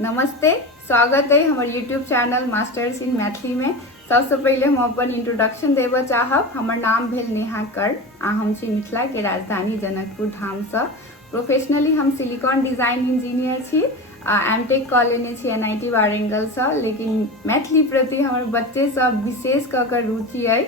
नमस्ते, स्वागत है हमारे YouTube channel masters in Maithili में। सबसे पहले हम अपन इंट्रोडक्शन देव चाहब। हमर नाम भेल नेहा कर्ण आ हम छी मिथिला के राजधानी जनकपुर धाम से। प्रोफेशनली हम सिलिकॉन डिजाइन इंजीनियर छी। एमटेक कऽ लेने छी NIT वारंगल से, लेकिन मैथिली प्रति हमर बच्चे सब विशेष कऽ के रुचि है।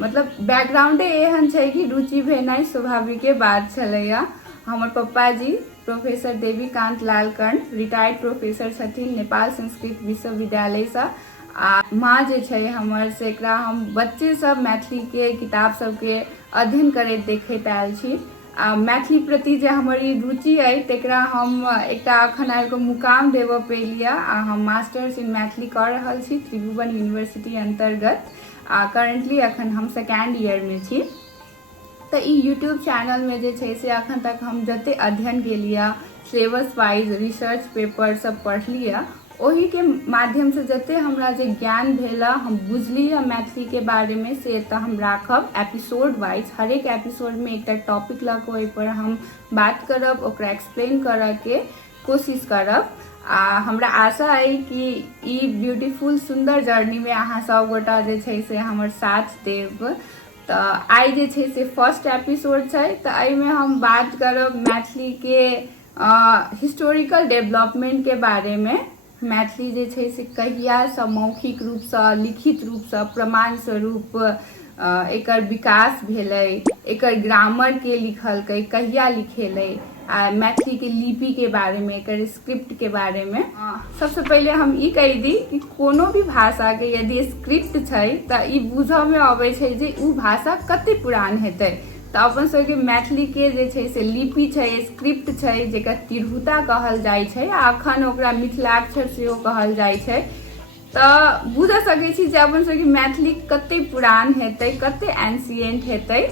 मतलब बैकग्राउंडे एहन छै कि रुचि भेनाइ स्वाभाविक बात छलैया। हमर पप्पा जी प्रोफेसर देवीकांत लाल कर्ण रिटायर्ड प्रोफेसर छथिन नेपाल संस्कृत विश्वविद्यालय से। आ माँ जे छै हमर से एकरा हम बच्चे सब मैथिली के किताब सबके अध्ययन करैत देखैत आयल छी। मैथिली प्रति जे हमर ई रुचि है तेकरा हम एकटा अखन एगो मुकाम देबऽ पेलिया। हम मास्टर्स इन मैथिली कर रहल छी त्रिभुवन यूनिवर्सिटी अंतर्गत। करंटली अखन हम सेकेंड ईयर में छी। तो ई यूट्यूब चैनल में जे छै से अखन तक हम जते अध्ययन केलिया सिलेबस वाइज रिसर्च पेपर सब पढ़लिया, ओही के माध्यम से जते हमरा जे ज्ञान भेला हम बुझलिया मैथिली के बारे में से एतऽ हम राखब एपिसोड वाइज। हर एक एपिसोड में एक टॉपिक लऽ के ओहि पर हम बात करब, ओकरा एक्सप्लेन करऽ के कोशिश करब। हमरा आशा है कि ई ब्यूटीफुल सुंदर जर्नी में अहाँ सब गोटा जे छै से हमर साथ देब। तो आई जे छै से फर्स्ट एपिसोड छै, तो आई में हम बात करब मैथिली के हिस्टोरिकल डेवलपमेंट के बारे में। मैथिली जे छै से कहिया से मौखिक रूप से, लिखित रूप से, प्रमाण स्वरूप एकर विकास भेलै, एकर ग्रामर के लिखलकै, कहिया लिखेलै, मैथिली के लिपि के बारे में, एकर स्क्रिप्ट के बारे में। सबसे पहले हम ई कहि दी कि कोनो भी भाषा के यदि स्क्रिप्ट छै तो ई बुझऽ में आबै छै जे उ भाषा कते पुरान हेतै। तो अपन सबके मैथिली के जे छै से लिपि छै, स्क्रिप्ट छै, जेकरा तिरहुता कहल जाइ छै, अखन ओकरा मिथिलाक्षर सेहो कहल जाइ छै। तो बुझ सकै छी जे अपन सबके मैथिली कते पुरान हेतै, कते एंशिएंट हेतै।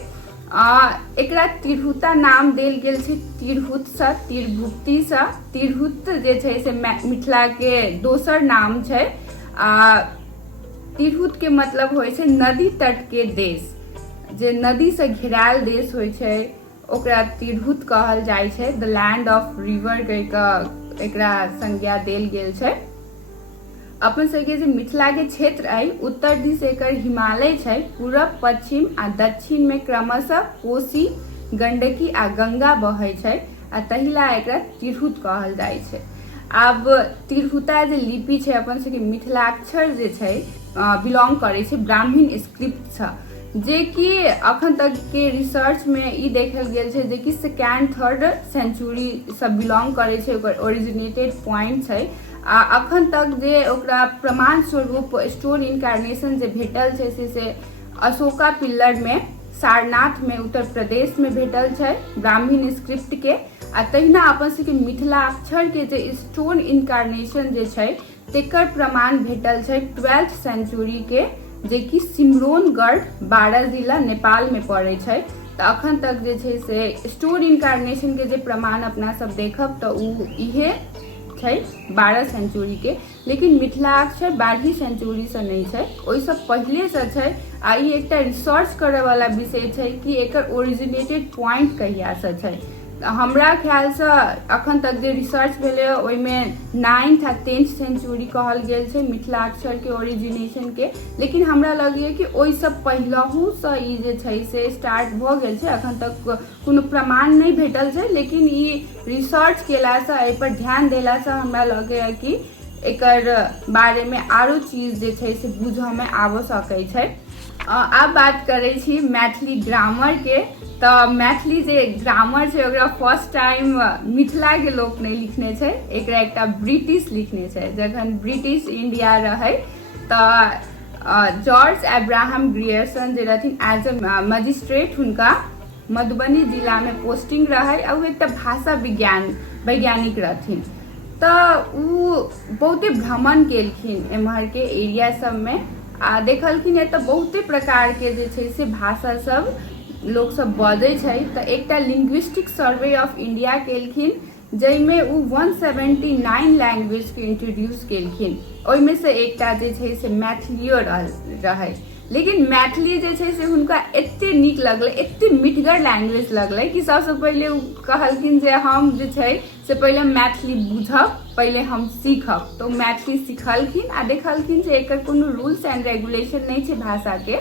एकरा तिरहुता नाम देल गेल छै तिरहुत से, तिरभुक्ति से। तिरहुत जे छै से मिथिला के दोसर नाम छै। तिरहुत के मतलब होय छै नदी तट के देश। जे नदी से घेरायल देश होय छै ओकरा तिरहुत कहल जाय छै। द लैंड ऑफ रिवर के एकरा संज्ञा देल गेल छै। अपन सबके जे मिथिला के क्षेत्र है उत्तर दिश एकर हिमालय छै, पूरब पश्चिम आ दक्षिण में क्रमशः कोसी, गंडकी आ गंगा बहै छै आ तहिला एकरा तिरहुत कहल जाय छै। आब तिरहुता जे लिपि छै अपन सबके मिथिलाक्षर जे छै बिलोंग करे छै ब्राह्मण स्क्रिप्ट से, जे कि अखन तक के रिसर्च में ई देखल गेल छै जे कि सेकेंड थर्ड सेंचुरी से बिलोंग करे छै, ओकर ओरिजिनेटेड पॉइंट छै। अखन तक जे ओकरा प्रमाण स्वरूप स्टोन इनकार्नेशन जे भेटल छै से अशोका पिल्लर में सारनाथ में उत्तर प्रदेश में भेटल छै ब्राह्मण स्क्रिप्ट के। तहिना अपन सबके मिथिलाक्षर के जे स्टोन इनकार्नेशन जे छै तेकर प्रमाण भेटल छै 12th सेंचुरी के, जे कि सिमरोनगढ़ बारा जिला नेपाल में पड़े छै। तो अखन तक जे छै से स्टोन इनकार्नेशन के जे प्रमाण अपना सब देखब तो उ इहे छै 12 सेंचुरी के। लेकिन मिथिलाक्षर 12वीं सेंचुरी से नहीं छै, ओहि सब पहले से छै। आ ई एकटा रिसर्च करे वाला विषय छै कि एकर ओरिजिनेटेड पॉइंट कहिया से छै। हमरा ख्याल से अखन तक जे रिसर्च भेले ओहि में 9th आ 10th सेंचुरी कहल गेल छै मिथिलाक्षर के ओरिजिनेशन के। लेकिन हमरा लगैए कि ओहि सब पहिलहू से ई जे छै से स्टार्ट भ गेल छै। अखन तक कोनो प्रमाण नहीं भेटल छै, लेकिन ई रिसर्च केला से, एहि पर ध्यान देला से हमरा लगैए कि एकर बारे में आरो चीज जे छै से बुझऽ में आबऽ सकै छै। आब बात करै छी मैथिली ग्रामर के। तो मैथिली जे ग्रामर छै ओकरा फर्स्ट टाइम मिथिला के लोग नहीं लिखने छै, एकरा एकटा ब्रिटिश लिखने छै। जखन ब्रिटिश इंडिया रहे तो जॉर्ज एब्राहम ग्रियर्सन जे रहथिन एज ए मजिस्ट्रेट, हुनका मधुबनी जिला में पोस्टिंग रहे। और एक भाषा वैज्ञानिक रहथिन। तो उ बहुते भ्रमण केलखिन एम्हर के एरिया सब में, देखलखिन एतऽ बहुते प्रकार के जे छै से भाषा सब लोग सब बजै छै। तो एकटा लिंग्विस्टिक सर्वे ऑफ इंडिया केलखिन, जैमे उ 179 लैंग्वेज के इंट्रोड्यूस केलखिन। ओहिमे से एकटा जे छै से मैथिलियो रहे। लेकिन मैथिली जे छै से हुनका एते नीक लगलै, एते मिठगर लैंग्वेज लगलै कि सबसे पहले उ कहलखिन जे हम जे छै से पहले मैथिली बुझब, पहले हम सीखब। तो मैथिली सिखलखिन आ देखलखिन जे एकर कोनो रूल्स एंड रेगुलेशन नहीं छै भाषा के,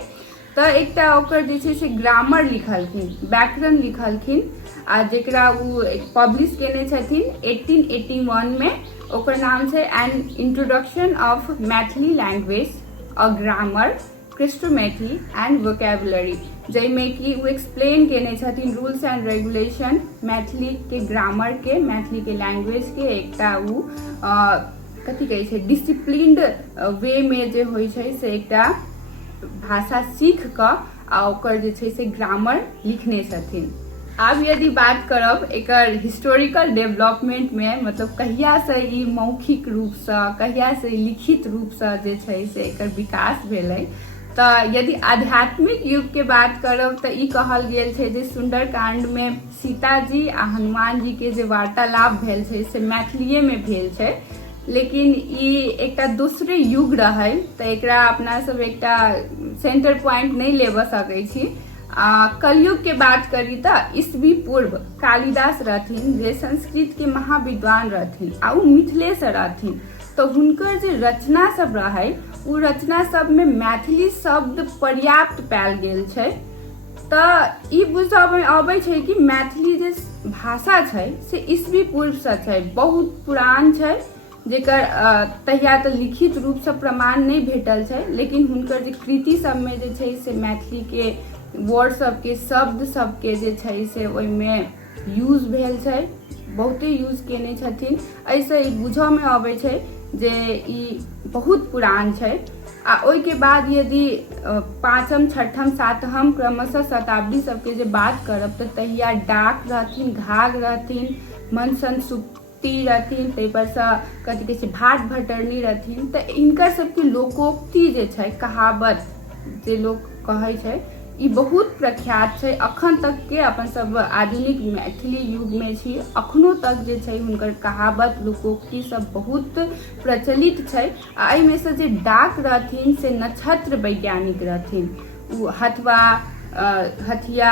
तो एकटा ओकर जे छै से ग्रामर लिखलखिन, व्याकरण लिखलखिन आ जेकरा उ पब्लिश केने छथिन 1881 में। ओकर नाम छै an introduction of Maithili language a grammar, chrestomathy and vocabulary, जैमें कि वो एक्सप्लेन केने छथिन रूल्स एंड रेगुलेशन मैथिली के ग्रामर के, मैथिली के लैंग्वेज के एकटा उ कथी कहै छै डिसिप्लिन्ड वे में जे होइ छै से एकटा भाषा सीख क आ ओकर जे छै से ग्रामर लिखने छथिन। आब यदि बात करब एकर हिस्टोरिकल डेवलपमेंट में, मतलब कहिया से ई मौखिक रूप से, कहिया से लिखित रूप से जे छै से एकर विकास भेलै, तो यदि आध्यात्मिक युग के बात करब तो ई कहल गेल छै जे सुंदरकांड में सीता जी आ हनुमान जी के जे वार्तालाप भेल छै से मैथिलीए में भेल छै। लेकिन ई एकटा दूसरे युग रहे, तो एकरा अपना सब एकटा सेंटर पॉइंट नहीं लेब सकै छी। कलयुग के बात करी तो ईस्वी पूर्व कालिदास रहथिन जे संस्कृत के महाविद्वान रहथिन आ उ मिथिले से रहथिन, तो हुनकर जे रचना सब रहे उ रचना सब में मैथिली शब्द पर्याप्त पायल गेल छै। तो ई बुझब में आबै छै कि मैथिली जे भाषा छै से ईस्वी पूर्व से छै, बहुत पुरान छै, जेकर तहिया तो लिखित रूप से प्रमाण नहीं भेटल छै, लेकिन हुनकर जे कृति सब में जे छै से मैथिली के वर्ड सबके, शब्द सबके जे छै से ओहिमे यूज भेल छै, बहुते यूज केने छथिन। ऐसे ई बुझऽ में आबै छै जे ई बहुत पुरान छै। आ ओहि के बाद यदि पाँचम, छठम, सातम क्रमशः शताब्दी सबके जे बात करब तो तहिया डाक रहथिन, घाघ रहथिन, मनसन सुक्ति रहथिन, तै पर से कथी कहै छै भाट भटरनी रहथिन। तो इनकर सबके लोकोक्ति जे छै, कहावत जे लोग कहै छै, ई बहुत प्रख्यात छै। अखन तक के अपन सब आधुनिक मैथिली युग में छी, अखनो तक जे छै हुनकर कहावत लोकोक्ति सब बहुत प्रचलित छै। आ एहि में से जे डाक रहथिन से नक्षत्र वैज्ञानिक रहथिन, उ हथवा, हथिया,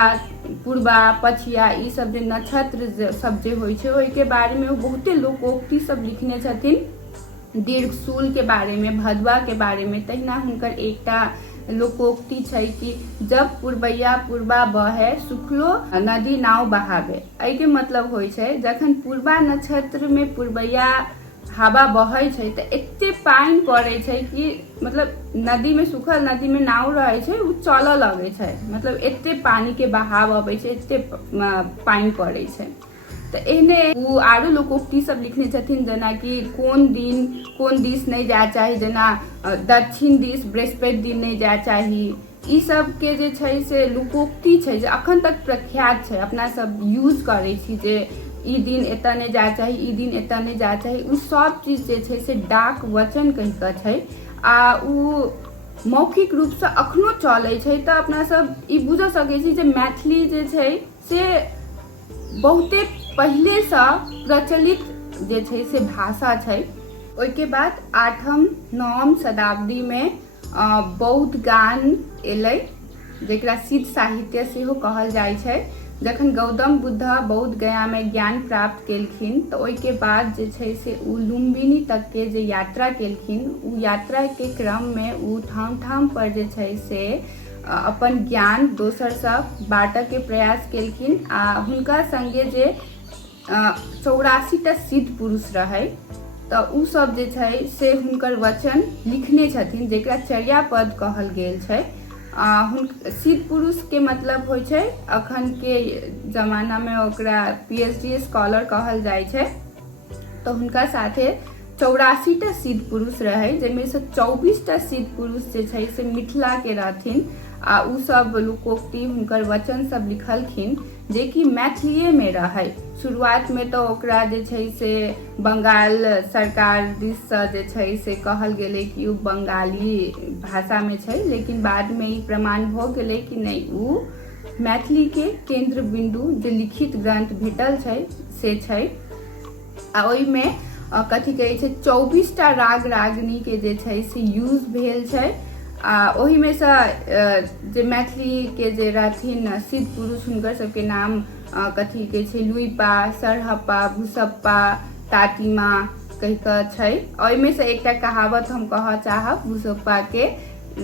पूर्वा, पछिया, ई सब जे नक्षत्र सब जे होइ छै ओहि के बारे में बहुते लोकोक्ति सब लिखने छथिन। दीर्घसूल के बारे में, भदवा के बारे में। तहिना हुनकर एकटा लोकोक्ति छै कि जब पुरबैया पूर्वा बहे सुखलो नदी नाव बहावे। एहि के मतलब होइ छै जखन पूर्वा नक्षत्र में पुरबैया हवा बहे छै तो एते पानी पड़े छै कि मतलब नदी में, सुखल नदी में नाव रहे छै उ चलऽ लगे छै, मतलब एते पानी के बहाव अबै छै, एते पानी पड़े छै। तो एहने उ आरो लोकोक्ति सब लिखने छथिन, जेना कि कोन दिन कोन दिस नहीं जाय चाही, जेना दक्षिण दिस बृहस्पति दिन नहीं जाय चाही। ई सब के जे छै से लोकोक्ति छै जे अखन तक प्रख्यात छै, अपना सब यूज करे छी जे ई दिन एतऽ नहीं जाय चाही, ई दिन एतऽ नहीं जाय चाही। उ सब चीज जे छै से डाक वचन कहि कऽ छै आ उ मौखिक रूप से अखनो चलै छै। तो अपना सब ई बुझ सकै छी जे मैथिली जे छै से बहुते पहले से प्रचलित जे छै से भाषा छै। ओहि के बाद 8म 9म शताब्दी में बौद्ध गान एलै, जेकरा सिद्ध साहित्य सेहो कहल जाइ छै। जखन गौतम बुद्ध बौद्ध गया में ज्ञान प्राप्त केलखिन तो ओहि के बाद जे छै से उ लुम्बिनी तक के जे यात्रा केलखिन, उ यात्रा के क्रम में उ ठाम ठाम पर जे छै से अपन ज्ञान दोसर सब बाँटऽ के प्रयास केलखिन। आ हुनका संगे जे 84टा सिद्ध पुरुष रहे, तो उ सब जे छै से हुनकर वचन लिखने छथिन, जेकरा चर्यापद कहल गेल छै। सिद्ध पुरुष के मतलब होइ छै अखन के जमाना में ओकरा PhD स्कॉलर कहल जाइ छै। तो हुनका साथे 84टा सिद्ध पुरुष रहे, जिनमें से 24टा सिद्ध पुरुष जे छै से मिथिला के रहथिन। आ उ सब लोकोक्ति हुनकर वचन सब लिखलखिन जे कि मैथिलीए में रहे। शुरुआत में तो ओकरा जे छै से बंगाल सरकार दिस से जे छै से कहल गेलै कि उ बंगाली भाषा में छै, लेकिन बाद में ई प्रमाण भ गेलै कि नहीं, उ मैथिली के केंद्र बिंदु जे लिखित ग्रंथ भेटल छै से छै। आ ओहि में कथी कहै छै 24टा राग रागिनी के जे छै से यूज भेल छै। ओही में से जे मैथिली के जे रहथिन सिद्ध पुरुष हुनकर सबके नाम कथी के छै, लुइपा, सरहप्पा, भूसप्पा, तातीमा कहि कऽ छै। ओहिमे से एकटा कहावत हम कहऽ चाहब भूसप्पा के,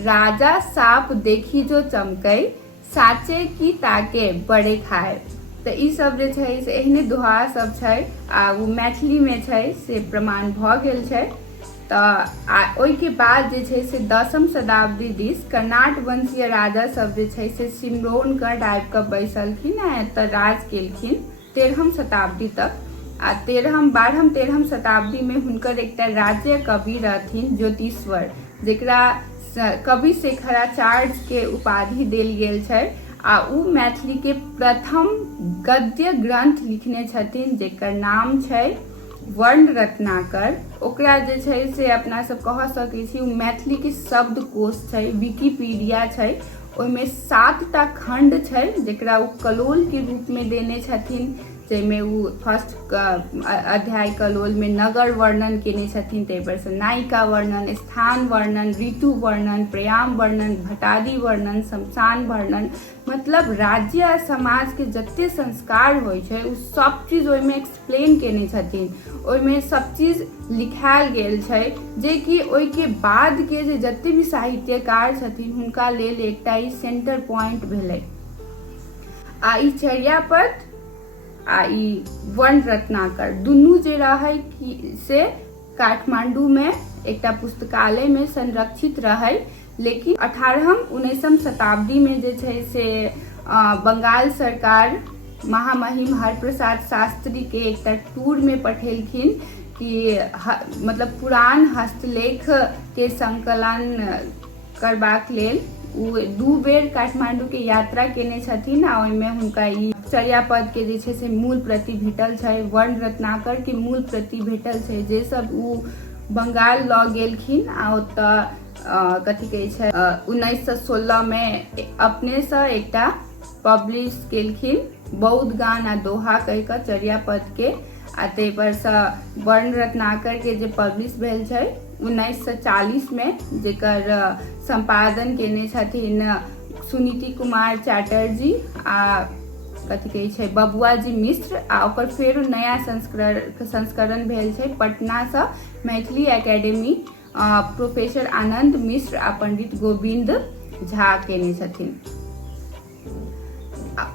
राजा साप देखी जो चमकै, साचे की ताके बड़े खाए। तऽ ई सब जे छै से एहने दोहा सब छै आ वो मैथिली में छै से प्रमाण भऽ गेल छै। तऽ ओहिके बाद जे छै से 10वीं शताब्दी दिस कर्नाट वंशीय राजा सब जे छै से सिमरौनगढ़ आबि कऽ बैसलखिन आ एतऽ राज केलखिन 13वीं शताब्दी तक। आ 12वीं शताब्दी में हुनकर एकटा राज्य कवि रहथिन ज्योतिश्वर, जेकरा कवि शेखराचार्य के उपाधि देल गेल छै। आ उ मैथिली के प्रथम गद्य ग्रंथ लिखने छथिन जेकर नाम छै वर्ण रत्नाकर। ओकरा जे छै से अपना सब कह सकै छी मैथिली के शब्दकोश छै, विकिपीडिया छै। ओहिमे 7टा खंड छै जेकरा उ कलोल के रूप में देने छथिन, जैमे उ फर्स्ट अध्याय कलोल में नगर वर्णन केने छथिन, ताहिपर से नायिका वर्णन, स्थान वर्णन, ऋतु वर्णन, प्रयाम वर्णन, भटादी वर्णन, शमशान वर्णन, मतलब राज्य आ समाज के जते संस्कार होइ छै उ सब चीज ओहिमे एक्सप्लेन केने छथिन। ओहिमे सब चीज लिखायल गेल छै, जे कि ओहिके बाद के जे जते भी साहित्यकार छथिन हुनका लेल एकटा ई सेंटर पॉइंट भेलै। आ ई चर्यापद आ ई वर्ण रत्नाकर दुनू जे रहे से काठमांडू में एकटा पुस्तकालय में संरक्षित रहे। लेकिन 18वीं-19वीं शताब्दी में जे छै से बंगाल सरकार महामहिम हरप्रसाद शास्त्री के एकटा टूर में पठेलखिन कि मतलब पुरान हस्तलेख के संकलन करबाक लेल उ 2 बेर काठमांडू के यात्रा केने छथिन। आ ओहिमे हुनका ई चर्यापद के जे छै से मूल प्रति भेटल छै, वर्ण रत्नाकर के मूल प्रति भेटल छै, जे सब उ बंगाल लऽ गेलखिन। आ ओतऽ कथी कहै छै 1916 में अपने से एकटा पब्लिश केलखिन बौद्ध गान आ दोहा कहि कऽ चर्यापद के। आ ताहि पर से वर्ण रत्नाकर के जे पब्लिश भेल छै 1940 में, जेकर संपादन केने छथिन सुनीति कुमार चैटर्जी आ कथी कहै छै बबुआजी मिश्र। आ ओकर फेर नया संस्करण भेल छै पटना से मैथिली एकेडमी प्रोफेसर आनंद मिश्र आ पंडित गोविंद झा केने छथिन।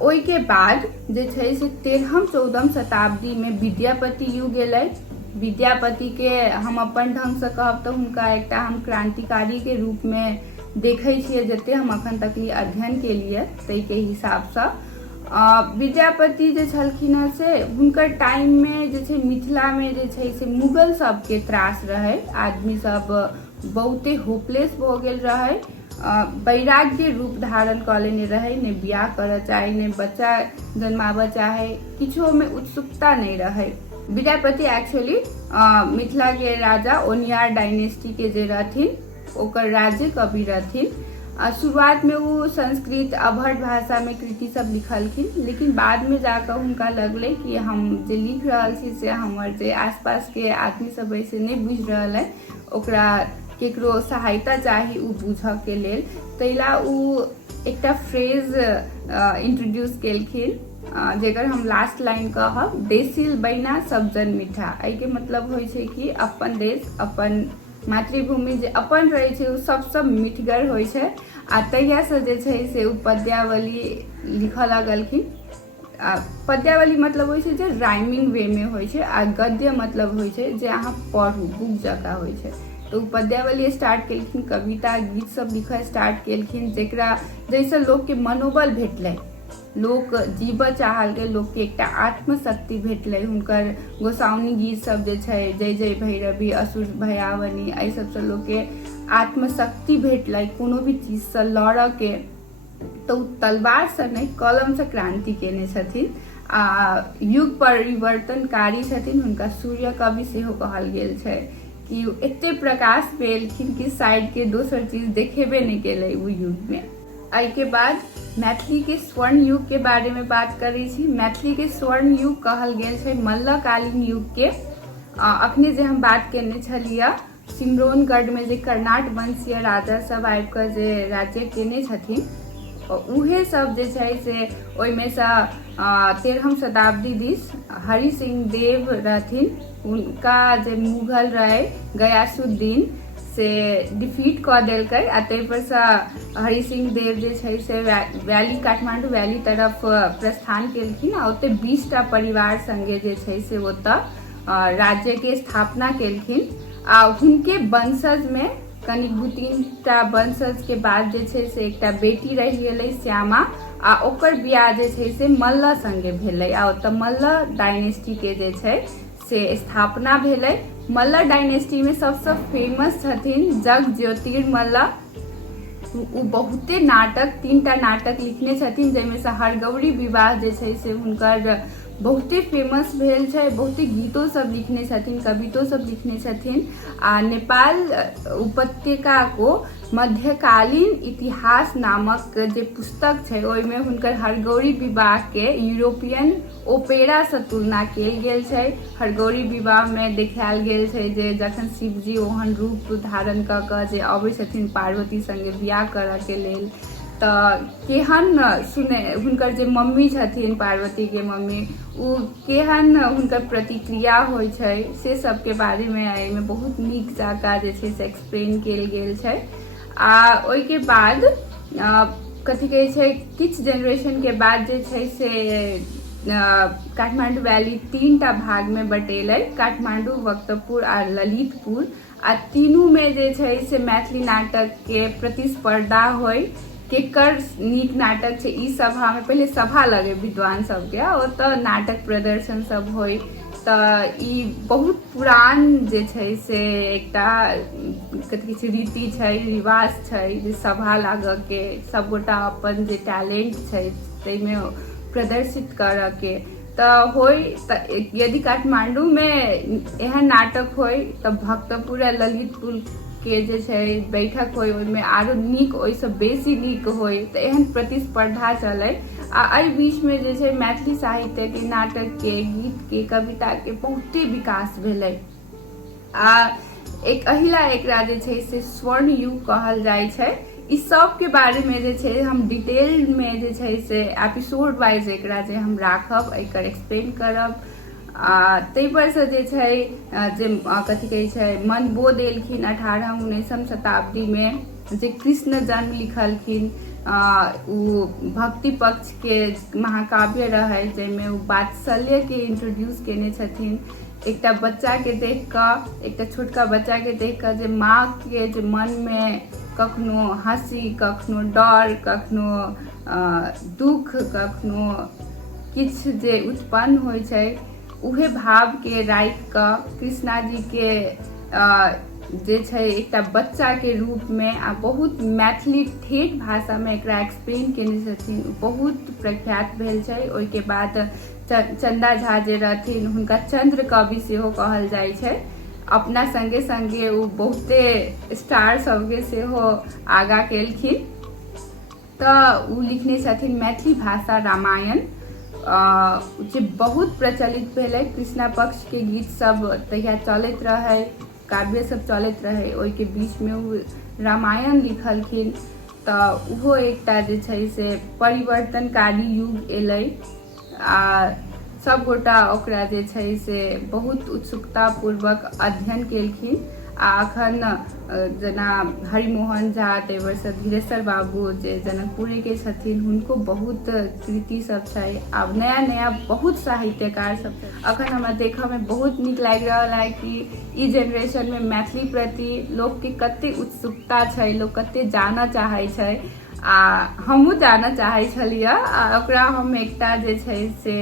ओहि के बाद जे छै से 13वीं-14वीं शताब्दी में विद्यापति युग एलै। विद्यापति के हम अपन ढंग से कहब तऽ हुनका एकटा हम क्रांतिकारी के रूप में देखै छियै, जते हम अखन तक अध्ययन केलिए ताहि के हिसाब से। विद्यापति जे छलखिन हँ से हुनकर टाइम में जे छै मिथिला में जे छै से मुगल सबके त्रास रहे, आदमी सब बहुते होपलेस भऽ गेल रहे, वैराग्य रूप धारण कऽ लेने रहे, ने बियाह करऽ चाहे, ने बच्चा जन्माबऽ चाहे, किछो में उत्सुकता नहीं रहे। विद्यापति एक्चुअली मिथिला के राजा ओनियार डायनेस्टी के जे रहथिन ओकर राज्य कवि रहथिन। शुरुआत में वो संस्कृत अभट भाषा में कृति सब लिखलखिन, लेकिन बाद में जाकर हुनका लगले कि हम जे लिख रहल छी से हमर जे आसपास के आदमी सब ऐसे नहीं बुझ रहल है, ओकरा केकरो सहायता चाही उ बुझऽ के लेल। तैला उ एकटा फ्रेज इंट्रोड्यूस केलखिन जेकर हम लास्ट लाइन कहब, देसिल बैना सब जन मीठा। एहि के मतलब होइ छै कि अपन देश, अपन मातृभूमि जे अपन रहे छै सब मीठगर होइ छै। आ तहिया से जे छै से उ पद्यावली लिखऽ लगलखिन। पद्यावली मतलब होइ छै जे राइमिंग वे में होइ छै, आ गद्य मतलब होइ छै जे अहाँ पढ़ू, बुक जकाँ होइ छै। तो पद्यावली स्टार्ट केलखिन, कविता गीत सब लिखऽ स्टार्ट केलखिन, जेकरा जैसे लोग के मनोबल भेटलै, लोग जीवऽ चाहलकै, लोग के एकटा आत्मशक्ति भेटलै। हुनकर गोसाउनी गीत सब जे छै, जय जय भैरवी, असुर भयावनी, एहि सब से लोग के आत्मशक्ति भेटलै कोनो भी चीज से लड़ऽ के। तो तलवार से नहीं कलम से क्रांति केने छथिन। आ युग परिवर्तनकारी छथिन, हुनका सूर्य कवि सेहो कहल गेल छै कि एते प्रकाश पेलखिन कि साइड के दोसर चीज देखेबे नहीं केले उ युग में। एहि के बाद मैथिली के स्वर्ण युग के बारे में बात करै छी। मैथिली के स्वर्ण युग कहल गेल छै मल्लकालीन युग के। अखने जे हम बात केने छलियै सिमरौनगढ़ में जे कर्नाट वंशीय राजा सब आबि कऽ जे राज्य केने छथिन, उहे सब जे छै से ओहिमे से 13वीं शताब्दी दिस हरि सिंह देव रहथिन। उनका जे मुगल रहे गयासुद्दीन से डिफीट कऽ देलकै आ ताहि पर से हरि सिंह देव जे छै से वैली काठमांडू वैली तरफ प्रस्थान केलखिन आ ओते 20टा परिवार संगे जे छै से ओतऽ राज्य के स्थापना केलखिन। आ हुनके वंशज में कनिक 2-3टा वंशज के बाद जे छै से एकटा बेटी रहि गेलै श्यामा, आ ओकर बियाह जे छै से मल्ल संगे भेलै आ ओतऽ मल्ल डायनेस्टी के जे छै से स्थापना भेलै। मल्ल डायनेस्टी में सबसे फेमस छथिन जग ज्योतिर्मल्ल। उ बहुते नाटक 3टा नाटक लिखने छथिन, जाहिमे से हरगौरी विवाह जे छै से हुनकर बहुते फेमस भेल छै। बहुते गीतो सब लिखने छथिन, कवितो सब लिखने छथिन। आ नेपाल उपत्यका को मध्यकालीन इतिहास नामक जे पुस्तक छै ओहिमे हुनकर हरगौरी विवाह के यूरोपियन ओपेरा से तुलना केल गेल छै। हरगौरी विवाह में देखायल गेल छै जे जखन शिवजी ओहन रूप धारण कऽ कऽ जे अबै छथिन पार्वती संगे बियाह करऽ के लेल, तऽ केहन सुने हुनकर जे मम्मी छथिन पार्वती के मम्मी, उ केहन हुनकर प्रतिक्रिया होइ छै से सब के बारे में एहिमे बहुत नीक जकाँ जे छै से एक्सप्लेन केल गेल छै। आ ओहि के बाद कथी कहै छै किछ जनरेशन के बाद जे छै से काठमांडू वैली 3टा भाग में बटेलै, काठमांडू, वक्तपुर आ ललितपुर। आ तीनू में जे छै से मैथिली नाटक के प्रतिस्पर्धा होय, केकर नीक नाटक छै। ई सभा में पहले सभा लगे विद्वान सबके, ओतऽ नाटक प्रदर्शन सब होय। तऽ ई बहुत पुरान जे छै से एकटा कथी छै रीति छै, रिवाज छै जे सभा लागऽ के सब गोटा अपन जे टैलेंट छै ताहिमे प्रदर्शित करऽ के तऽ होय। तऽ यदि काठमांडू में एहन नाटक होय तऽ भक्तपुर आ ललितपुर के जे छै बैठक होय ओहिमे आरो नीक, ओहिसँ बेसी नीक होय। तऽ एहन प्रतिस्पर्धा चलै। आ एहि बीच में जे छै मैथिली साहित्य के, नाटक के, गीत के, कविता के बहुते विकास भेलै। आ एक अहिला एकरा जे छै से स्वर्ण युग कहल जाइ छै। ई सब के बारे में जे छै हम डिटेल में जे छै से एपिसोड वाइज एकरा जे हम राखब, एकर एक्सप्लेन करब। ताहि पर से जे छै जे कथी कहै छै मनबोध एलखिन 18वीं-19वीं शताब्दी में, जे कृष्ण जन्म लिखलखिन। उ भक्ति पक्ष के महाकाव्य रहे, जैमे उ वात्सल्य के इंट्रोड्यूस केने छथिन। एकटा बच्चा के देख कऽ, एकटा छोटका बच्चा के देख कऽ जे माँ के जे मन में कखनो हंसी, कखनो डर, कखनो दुख, कखनो किछ जे उत्पन्न होइ छै, उहे भाव के राखि कऽ कृष्णा जी के जे छै एकटा बच्चा के रूप में आ बहुत मैथिली ठेठ भाषा में एकरा एक्सप्लेन केने छथिन, बहुत प्रख्यात भेल छै। ओहि के बाद चंदा झा जे रहथिन, हुनका चंद्र कवि सेहो कहल जाइ छै। अपना संगे संगे उ बहुते स्टार सबके सेहो आगा केलखिन। तऽ उ लिखने छथिन मैथिली भाषा रामायण, जे बहुत प्रचलित भेलै। कृष्णा पक्ष के गीत सब तहिया चलैत रहे, काव्य सब चलैत रहे, ओहि के बीच में उ रामायण लिखलखिन। तऽ उहो एकटा जे छै से परिवर्तनकारी युग एलै। आ सब गोटा ओकरा जे छै से बहुत उत्सुकता पूर्वक अध्ययन केलखिन। आ अखन जेना हरिमोहन झा, तेवर से धीरेश्वर बाबू जे जनकपुरे के छथिन, हुनको बहुत कृति सब छै। आब नया नया बहुत साहित्यकार सब छै। अखन हमरा देखऽ में बहुत नीक लागि रहल है कि ई जनरेशन में मैथिली प्रति लोग के कते उत्सुकता छै, लोग कते जानऽ चाहे छै। आ हमहूँ जानऽ चाहे छलियै, आ ओकरा हम एकटा जे छै से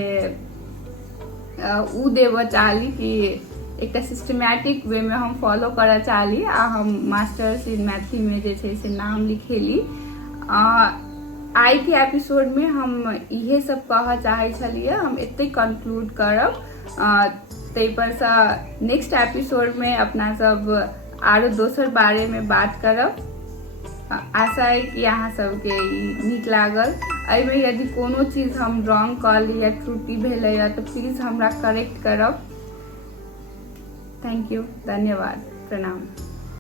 उ देवऽ चाहली कि एकटा सिस्टमैटिक वे में हम फॉलो करऽ चाहली। आ हम मास्टर्स इन मैथिली में जे छै से नाम लिखेली। आइ के एपिसोड में हम इहे सब कहऽ चाहे छलियै, हम एते कंक्लूड करब। ताहि पर से नेक्स्ट एपिसोड में अपना सब आरो दोसर बारे में बात करब। आशा है कि अहाँ सबके नीक लागल। एहिमे यदि कोनो चीज हम रॉन्ग कहली या त्रुटि भेलै तऽ प्लीज हमरा करेक्ट करब। थैंक यू, धन्यवाद, प्रणाम।